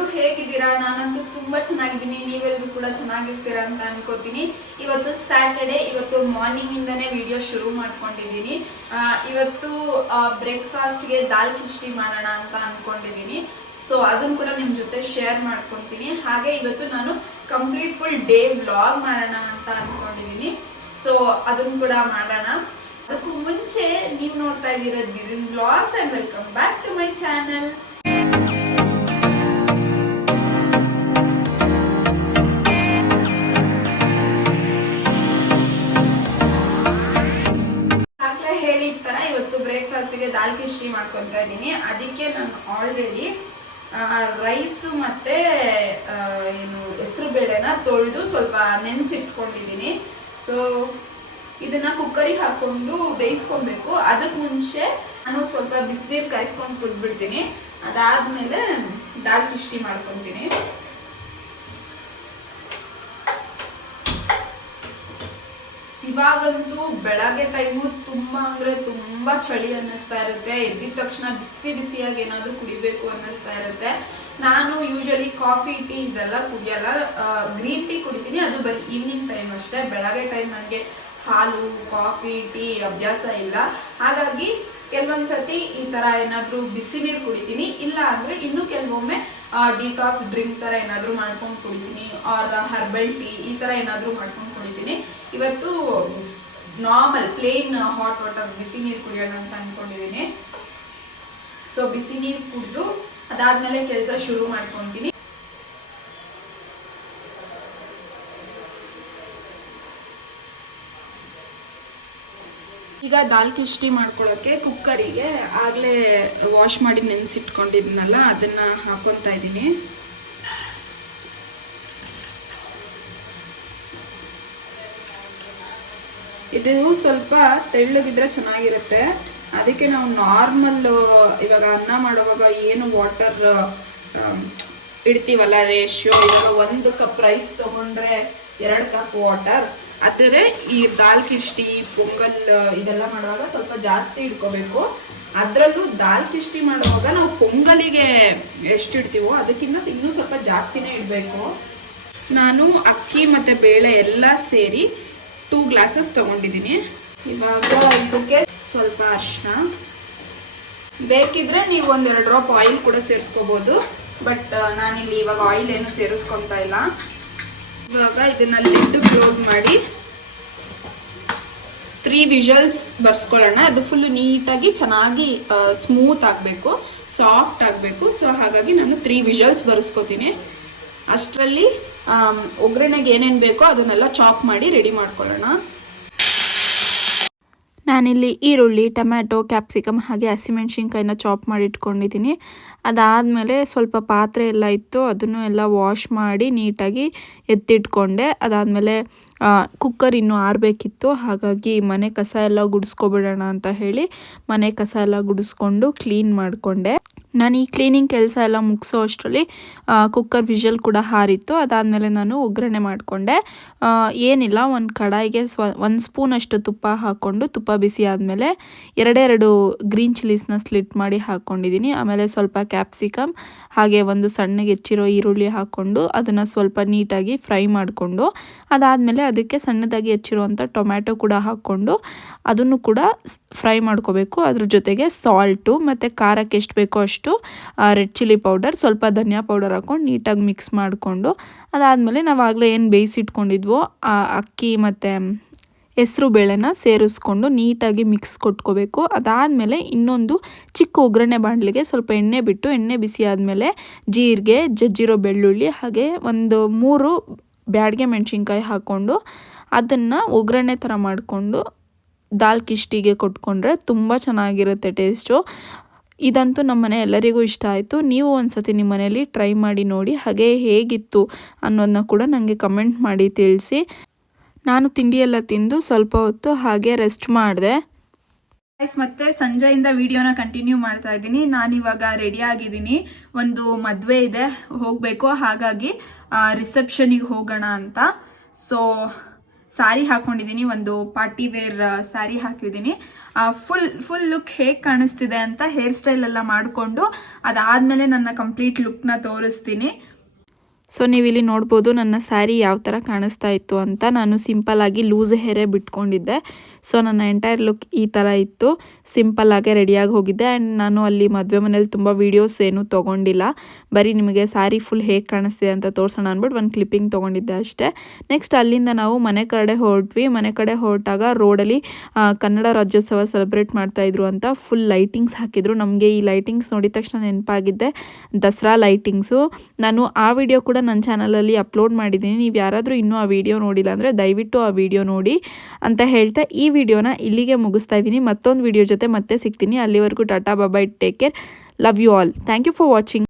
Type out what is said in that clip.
ಎಲ್ಲರೂ ಹೇಗಿದ್ದೀರಾ? ನಾನಂತೂ ತುಂಬಾ ಚೆನ್ನಾಗಿದ್ದೀನಿ. ನೀವೆಲ್ಲರೂ ಕೂಡ ಚೆನ್ನಾಗಿರ್ತೀರಾ ಅಂತ ಅನ್ಕೋತೀನಿ. ಇವತ್ತು ಸ್ಯಾಟರ್ಡೆ ಇವತ್ತು ಮಾರ್ನಿಂಗ್ ಇಂದಾನೆ ವಿಡಿಯೋ ಶುರು ಮಾಡ್ಕೊಂಡಿದ್ದೀನಿ. ಇವತ್ತು ಬ್ರೇಕ್ಫಾಸ್ಟ್ಗೆ ದಾಲ್ ಕಿಚಡಿ ಮಾಡೋಣ ಅಂತ ಅನ್ಕೊಂಡಿದ್ದೀನಿ. ಸೊ ಅದನ್ನ ಕೂಡ ನಿಮ್ಮ ಜೊತೆ ಶೇರ್ ಮಾಡ್ಕೊತೀನಿ ಹಾಗೆ ಇವತ್ತು ನಾನು ಕಂಪ್ಲೀಟ್ ಫುಲ್ ಡೇ ವ್ಲಾಗ್ ಮಾಡೋಣ ಅಂತ ಅನ್ಕೊಂಡಿದ್ದೀನಿ. ಸೊ ಅದನ್ನ ಕೂಡ ಮಾಡೋಣ. ಅದಕ್ಕೂ ಮುಂಚೆ ನೀವು ನೋಡ್ತಾ ಇದ್ದೀರಾ Girin vlogs and welcome back to my channel ಮಾಡ್ಕೊತಾ ಇದ್ದೀನಿ. ಅದಕ್ಕೆ ನಾನು ಆಲ್ರೆಡಿ ರೈಸು ಮತ್ತೆ ಏನು ಹೆಸರು ಬೇಳೆನ ತೊಳೆದು ಸ್ವಲ್ಪ ನೆನೆಸಿಟ್ಕೊಂಡಿದ್ದೀನಿ. ಸೊ ಇದನ್ನ ಕುಕ್ಕರಿಗೆ ಹಾಕೊಂಡು ಬೇಯಿಸ್ಕೊಬೇಕು. ಅದಕ್ಕೆ ಮುಂಚೆ ನಾನು ಸ್ವಲ್ಪ ಬಿಸಿನೀರು ಕಾಯಿಸ್ಕೊಂಡು ಕುದ್ಬಿಡ್ತೀನಿ ಅದಾದ್ಮೇಲೆ, ದಾಲ್ ಚಿಷ್ಟಿ ಮಾಡ್ಕೊತೀನಿ. ಇವಾಗಂತೂ ಬೆಳಗ್ಗೆ ಟೈಮು ತುಂಬಾ ಅಂದ್ರೆ ತುಂಬಾ ಚಳಿ ಅನ್ನಿಸ್ತಾ ಇರುತ್ತೆ. ಎದ್ದಿದ ತಕ್ಷಣ ಬಿಸಿ ಬಿಸಿಯಾಗಿ ಏನಾದ್ರೂ ಕುಡಿಬೇಕು ಅನ್ನಿಸ್ತಾ ಇರುತ್ತೆ. ನಾನು ಯೂಶಲಿ ಕಾಫಿ ಟೀ ಇದೆಲ್ಲ ಕುಡಿಯಲ್ಲ. ಗ್ರೀನ್ ಟೀ ಕುಡಿತೀನಿ. ಅದು ಬರೀ ಈವ್ನಿಂಗ್ ಟೈಮ್ ಅಷ್ಟೇ. ಬೆಳಗ್ಗೆ ಟೈಮ್ ನನಗೆ ಹಾಲು ಕಾಫಿ ಟೀ ಅಭ್ಯಾಸ ಇಲ್ಲ. ಹಾಗಾಗಿ ಕೆಲವೊಂದ್ಸತಿ ಈ ತರ ಏನಾದ್ರೂ ಬಿಸಿ ನೀರು ಕುಡಿತೀನಿ. ಇಲ್ಲ ಅಂದ್ರೆ ಇನ್ನು ಕೆಲವೊಮ್ಮೆ ಡಿಟಾಕ್ಸ್ ಡ್ರಿಂಕ್ ತರ ಏನಾದ್ರೂ ಮಾಡ್ಕೊಂಡು ಕುಡಿತೀನಿ. ಆರ್ ಹರ್ಬಲ್ ಟೀ ಈ ತರ ಏನಾದ್ರೂ ಮಾಡ್ಕೊಂಡು ಕುಡಿತೀನಿ. ಇವತ್ತು ನಾರ್ಮಲ್ ಪ್ಲೇನ್ ಹಾಟ್ ವಾಟರ್ ಬಿಸಿ ನೀರು ಕುಡಿಯೋಣ ಅಂತ ಅನ್ಕೊಂಡಿದ್ದೀನಿ ಸೊ ಬಿಸಿ ನೀರು ಕುಡಿದು ಅದಾದ್ಮೇಲೆ ಕೆಲಸ ಶುರು ಮಾಡ್ಕೊತೀನಿ. ಈಗ ದಾಲ್ ಕಿಚಡಿ ಮಾಡ್ಕೊಳ್ಳೋಕ್ಕೆ ಕುಕ್ಕರಿಗೆ ಆಗಲೇ ವಾಶ್ ಮಾಡಿ ನೆನೆಸಿಟ್ಕೊಂಡಿದ್ನಲ್ಲ, ಅದನ್ನ ಹಾಕೊತಾ ಇದ್ದೀನಿ. ಇದು ಸ್ವಲ್ಪ ತೆಳ್ಳಗಿದ್ರೆ ಚೆನ್ನಾಗಿರುತ್ತೆ. ಅದಕ್ಕೆ ನಾವು ನಾರ್ಮಲ್ ಇವಾಗ ಅನ್ನ ಮಾಡುವಾಗ ಏನು ವಾಟರ್ ಇಡ್ತೀವಲ್ಲ ರೇಷಿಯೋ ಇವಾಗ ಒಂದು ಕಪ್ ರೈಸ್ ತಗೊಂಡ್ರೆ ಎರಡು ಕಪ್ ವಾಟರ್ ಆದರೆ ಈ ದಾಲ್ ಕಿಷ್ಟಿ ಪೊಂಗಲ್ ಇದೆಲ್ಲ ಮಾಡುವಾಗ ಸ್ವಲ್ಪ ಜಾಸ್ತಿ ಇಟ್ಕೋಬೇಕು. ಅದರಲ್ಲೂ ದಾಲ್ ಕಿಷ್ಟಿ ಮಾಡುವಾಗ ನಾವು ಪೊಂಗಲಿಗೆ ಎಷ್ಟು ಇಡ್ತೀವೋ ಅದಕ್ಕಿಂತ ಇನ್ನೂ ಸ್ವಲ್ಪ ಜಾಸ್ತಿನೇ ಇಡಬೇಕು. ನಾನು ಅಕ್ಕಿ ಮತ್ತು ಬೇಳೆ ಎಲ್ಲ ಸೇರಿ ಟೂ ಗ್ಲಾಸಸ್ ತಗೊಂಡಿದ್ದೀನಿ. ಇವಾಗ ಇದಕ್ಕೆ ಸ್ವಲ್ಪ ಅರ್ಶನ ಬೇಕಿದ್ರೆ ನೀವು ಒಂದೆರಡು ಡ್ರಾಪ್ ಆಯಿಲ್ ಕೂಡ ಸೇರಿಸ್ಕೋಬೋದು. ಬಟ್ ನಾನಿಲ್ಲಿ ಇವಾಗ ಆಯಿಲ್ ಏನು ಸೇರಿಸ್ಕೊತಾ ಇಲ್ಲ. ಇವಾಗ ಇದನ್ನ ಲಿಡ್ ಕ್ಲೋಸ್ ಮಾಡಿ ತ್ರೀ ವಿಷಲ್ಸ್ ಬರ್ಸ್ಕೊಳ್ಳೋಣ. ಅದು ಫುಲ್ ನೀಟಾಗಿ ಚೆನ್ನಾಗಿ ಸ್ಮೂತ್ ಆಗಬೇಕು ಸಾಫ್ಟ್ ಆಗಬೇಕು. ಸೊ ಹಾಗಾಗಿ ನಾನು ತ್ರೀ ವಿಷಲ್ಸ್ ಬರ್ಸ್ಕೊತೀನಿ. ಅಷ್ಟರಲ್ಲಿ ಒಗ್ಗರಣೆಗೆ ಏನೇನು ಬೇಕೋ ಅದನ್ನೆಲ್ಲ ಚಾಪ್ ಮಾಡಿ ರೆಡಿ ಮಾಡ್ಕೊಳ್ಳೋಣ. ನಾನಿಲ್ಲಿ ಈರುಳ್ಳಿ, ಟೊಮ್ಯಾಟೊ ಕ್ಯಾಪ್ಸಿಕಮ್ ಹಾಗೆ ಹಸಿಮೆಣ್ಸಿನ್ಕಾಯಿನ ಚಾಪ್ ಮಾಡಿ ಇಟ್ಕೊಂಡಿದ್ದೀನಿ. ಅದಾದಮೇಲೆ ಸ್ವಲ್ಪ ಪಾತ್ರೆ ಎಲ್ಲ ಇತ್ತು, ಅದನ್ನು ಎಲ್ಲ ವಾಶ್ ಮಾಡಿ ನೀಟಾಗಿ ಎತ್ತಿಟ್ಕೊಂಡೆ. ಅದಾದಮೇಲೆ ಕುಕ್ಕರ್ ಇನ್ನೂ ಆರಬೇಕಿತ್ತು, ಹಾಗಾಗಿ ಮನೆ ಕಸ ಎಲ್ಲ ಗುಡಿಸ್ಕೊಬಿಡೋಣ ಅಂತ ಹೇಳಿ ಮನೆ ಕಸ ಎಲ್ಲ ಗುಡಿಸ್ಕೊಂಡು ಕ್ಲೀನ್ ಮಾಡಿಕೊಂಡೆ. ನಾನು ಈ ಕ್ಲೀನಿಂಗ್ ಕೆಲಸ ಎಲ್ಲ ಮುಗಿಸೋ ಅಷ್ಟರಲ್ಲಿ ಕುಕ್ಕರ್ ವಿಷಲ್ ಕೂಡ ಹಾರಿತ್ತು. ಅದಾದಮೇಲೆ ನಾನು ಒಗ್ಗರಣೆ ಮಾಡಿಕೊಂಡೆ. ಏನಿಲ್ಲ, ಒಂದು ಕಡಾಯಿಗೆ ಸ್ವ, ಒಂದು ಸ್ಪೂನಷ್ಟು ತುಪ್ಪ ಹಾಕ್ಕೊಂಡು, ತುಪ್ಪ ಬಿಸಿ ಆದಮೇಲೆ ಎರಡೆರಡು ಗ್ರೀನ್ ಚಿಲ್ಲೀಸ್ನ ಸ್ಲಿಟ್ ಮಾಡಿ ಹಾಕ್ಕೊಂಡಿದ್ದೀನಿ ಆಮೇಲೆ ಸ್ವಲ್ಪ ಕ್ಯಾಪ್ಸಿಕಮ್ ಹಾಗೆ ಒಂದು ಸಣ್ಣಗೆ ಹೆಚ್ಚಿರೋ ಈರುಳ್ಳಿ ಹಾಕ್ಕೊಂಡು, ಅದನ್ನು ಸ್ವಲ್ಪ ನೀಟಾಗಿ ಫ್ರೈ ಮಾಡಿಕೊಂಡು, ಅದಾದಮೇಲೆ ಅದಕ್ಕೆ ಸಣ್ಣದಾಗಿ ಹೆಚ್ಚಿರುವಂಥ ಟೊಮ್ಯಾಟೊ ಕೂಡ ಹಾಕ್ಕೊಂಡು, ಅದನ್ನು ಕೂಡ ಫ್ರೈ ಮಾಡ್ಕೋಬೇಕು. ಅದ್ರ ಜೊತೆಗೆ ಸಾಲ್ಟು ಮತ್ತು ಖಾರಕ್ಕೆ ಎಷ್ಟು ಬೇಕೋ ಅಷ್ಟು ರೆಡ್ ಚಿಲ್ಲಿ ಪೌಡರ್, ಸ್ವಲ್ಪ ಧನಿಯಾ ಪೌಡರ್ ಹಾಕ್ಕೊಂಡು ನೀಟಾಗಿ ಮಿಕ್ಸ್ ಮಾಡಿಕೊಂಡು, ಅದಾದಮೇಲೆ ಆಗಲೇ ಏನು ಬೇಯಿಸಿಟ್ಕೊಂಡಿದ್ವೋ ಅಕ್ಕಿ ಮತ್ತು ಹೆಸರು ಬೇಳೆನ ಸೇರಿಸ್ಕೊಂಡು ನೀಟಾಗಿ ಮಿಕ್ಸ್ ಕೊಟ್ಕೋಬೇಕು. ಅದಾದಮೇಲೆ ಇನ್ನೊಂದು ಚಿಕ್ಕ ಒಗ್ಗರಣೆ ಬಾಣಲಿಗೆ ಸ್ವಲ್ಪ ಎಣ್ಣೆ ಬಿಟ್ಟು, ಎಣ್ಣೆ ಬಿಸಿ ಆದಮೇಲೆ ಜೀರಿಗೆ, ಜಜ್ಜಿರೋ ಬೆಳ್ಳುಳ್ಳಿ, ಹಾಗೆ ಒಂದು ಮೂರು ಬ್ಯಾಡ್ಗೆ ಮೆಣಸಿನ್ಕಾಯಿ ಹಾಕ್ಕೊಂಡು, ಅದನ್ನು ಒಗ್ಗರಣೆ ಥರ ಮಾಡಿಕೊಂಡು ದಾಲ್ ಕಿಷ್ಟಿಗೆ ಕೊಟ್ಕೊಂಡ್ರೆ ತುಂಬ ಚೆನ್ನಾಗಿರುತ್ತೆ ಟೇಸ್ಟು. ಇದಂತೂ ನಮ್ಮ ಮನೆ ಎಲ್ಲರಿಗೂ ಇಷ್ಟ ಆಯಿತು. ನೀವು ಒಂದ್ಸತಿ ನಿಮ್ಮ ಮನೆಯಲ್ಲಿ ಟ್ರೈ ಮಾಡಿ ನೋಡಿ ಹಾಗೆ ಹೇಗಿತ್ತು ಅನ್ನೋದನ್ನ ಕೂಡ ನನಗೆ ಕಮೆಂಟ್ ಮಾಡಿ ತಿಳಿಸಿ. ನಾನು ತಿಂಡಿ ಎಲ್ಲ ತಿಂದು ಸ್ವಲ್ಪ ಹೊತ್ತು ಹಾಗೆ ರೆಸ್ಟ್ ಮಾಡಿದೆ. ಗೈಸ್ ಮತ್ತೆ ಸಂಜೆಯಿಂದ ವಿಡಿಯೋನ ಕಂಟಿನ್ಯೂ ಮಾಡ್ತಾ ಇದ್ದೀನಿ. ನಾನಿವಾಗ ರೆಡಿ ಆಗಿದ್ದೀನಿ. ಒಂದು ಮದುವೆ ಇದೆ, ಹೋಗಬೇಕು. ಹಾಗಾಗಿ ರಿಸೆಪ್ಷನಿಗೆ ಹೋಗೋಣ ಅಂತ. ಸೊ ಸ್ಯಾರಿ ಹಾಕೊಂಡಿದ್ದೀನಿ, ಒಂದು ಪಾರ್ಟಿ ವೇರ್ ಸ್ಯಾರಿ ಹಾಕಿದ್ದೀನಿ. ಫುಲ್ ಫುಲ್ ಲುಕ್ ಹೇಗೆ ಕಾಣಿಸ್ತಿದೆ ಅಂತ ಹೇರ್ ಸ್ಟೈಲ್ ಎಲ್ಲ ಮಾಡಿಕೊಂಡು ಅದಾದಮೇಲೆ ನನ್ನ ಕಂಪ್ಲೀಟ್ ಲುಕ್ನ ತೋರಿಸ್ತೀನಿ. ಸೊ ನೀವು ಇಲ್ಲಿ ನೋಡ್ಬೋದು ನನ್ನ ಸ್ಯಾರಿ ಯಾವ ಥರ ಕಾಣಿಸ್ತಾ ಇತ್ತು ಅಂತ ನಾನು ಸಿಂಪಲ್ ಆಗಿ ಲೂಸ್ ಹೇರೇ ಬಿಟ್ಕೊಂಡಿದ್ದೆ. ಸೊ ನನ್ನ ಎಂಟೈರ್ ಲುಕ್ ಈ ಥರ ಇತ್ತು. ಸಿಂಪಲ್ ಆಗಿ ರೆಡಿಯಾಗಿ ಹೋಗಿದ್ದೆ ಆ್ಯಂಡ್ ನಾನು ಅಲ್ಲಿ ಮದುವೆ ಮನೇಲಿ ತುಂಬ ವೀಡಿಯೋಸ್ ಏನೂ ತೊಗೊಂಡಿಲ್ಲ. ಬರೀ ನಿಮಗೆ ಸ್ಯಾರಿ ಫುಲ್ ಹೇಗೆ ಕಾಣಿಸ್ತಿದೆ ಅಂತ ತೋರಿಸೋಣ ಅಂದ್ಬಿಟ್ಟು ಒಂದು ಕ್ಲಿಪ್ಪಿಂಗ್ ತೊಗೊಂಡಿದ್ದೆ ಅಷ್ಟೇ. ನೆಕ್ಸ್ಟ್ ಅಲ್ಲಿಂದ ನಾವು ಮನೆ ಕಡೆ ಹೊರಟ್ವಿ. ಮನೆ ಕಡೆ ಹೊರಟಾಗ ರೋಡಲ್ಲಿ ಕನ್ನಡ ರಾಜ್ಯೋತ್ಸವ ಸೆಲೆಬ್ರೇಟ್ ಮಾಡ್ತಾ ಇದ್ರು ಅಂತ ಫುಲ್ ಲೈಟಿಂಗ್ಸ್ ಹಾಕಿದ್ರು. ನಮಗೆ ಈ ಲೈಟಿಂಗ್ಸ್ ನೋಡಿದ ತಕ್ಷಣ ನೆನಪಾಗಿದ್ದೆ. ದಸರಾ ಲೈಟಿಂಗ್ಸು. ನಾನು ಆ ವಿಡಿಯೋ ಕೂಡ ನನ್ನ ಚಾನಲಲ್ಲಿ ಅಪ್ಲೋಡ್ ಮಾಡಿದ್ದೀನಿ. ನೀವು ಯಾರಾದರೂ ಇನ್ನೂ ಆ ವಿಡಿಯೋ ನೋಡಿಲ್ಲ ಅಂದರೆ ದಯವಿಟ್ಟು ಆ ವಿಡಿಯೋ ನೋಡಿ ಅಂತ ಹೇಳ್ತಾ ಈ ವಿಡಿಯೋನ ಇಲ್ಲಿಗೆ ಮುಗಿಸ್ತಾ ಇದ್ದೀನಿ. ಮತ್ತೊಂದು ವಿಡಿಯೋ ಜೊತೆ ಮತ್ತೆ ಸಿಗ್ತೀನಿ. ಅಲ್ಲಿವರೆಗೂ tata bye bye take care. Love you all. Thank you for watching.